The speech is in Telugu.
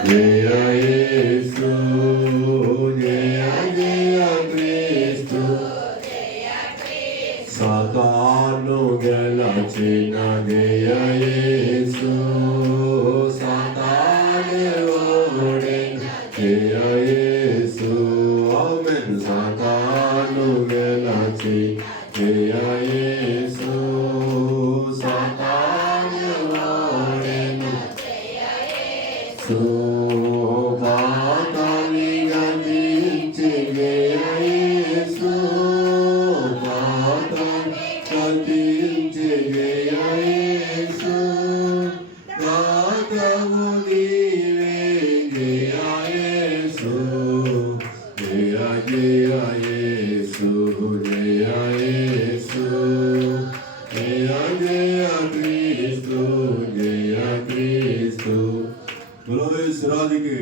జయ యేసు జయ జయ క్రీస్తు సాతాను గెలచిన జయ యేసు సాతాను ఓడిన జయ యేసు ఆమేన్ సాతాను గెలచి జయ యేసు సాతాను ఓడిన జయ యేసు పాతాళిగా జయించి జయ యేసు పాతాళిగా జయించి జయ యేసు రాజవు నీవే జయ యేసు జయ జయ యేసు జయ యేసు జయ జయ క్రీస్తు జయ క్రీస్తు बोलो इस राज की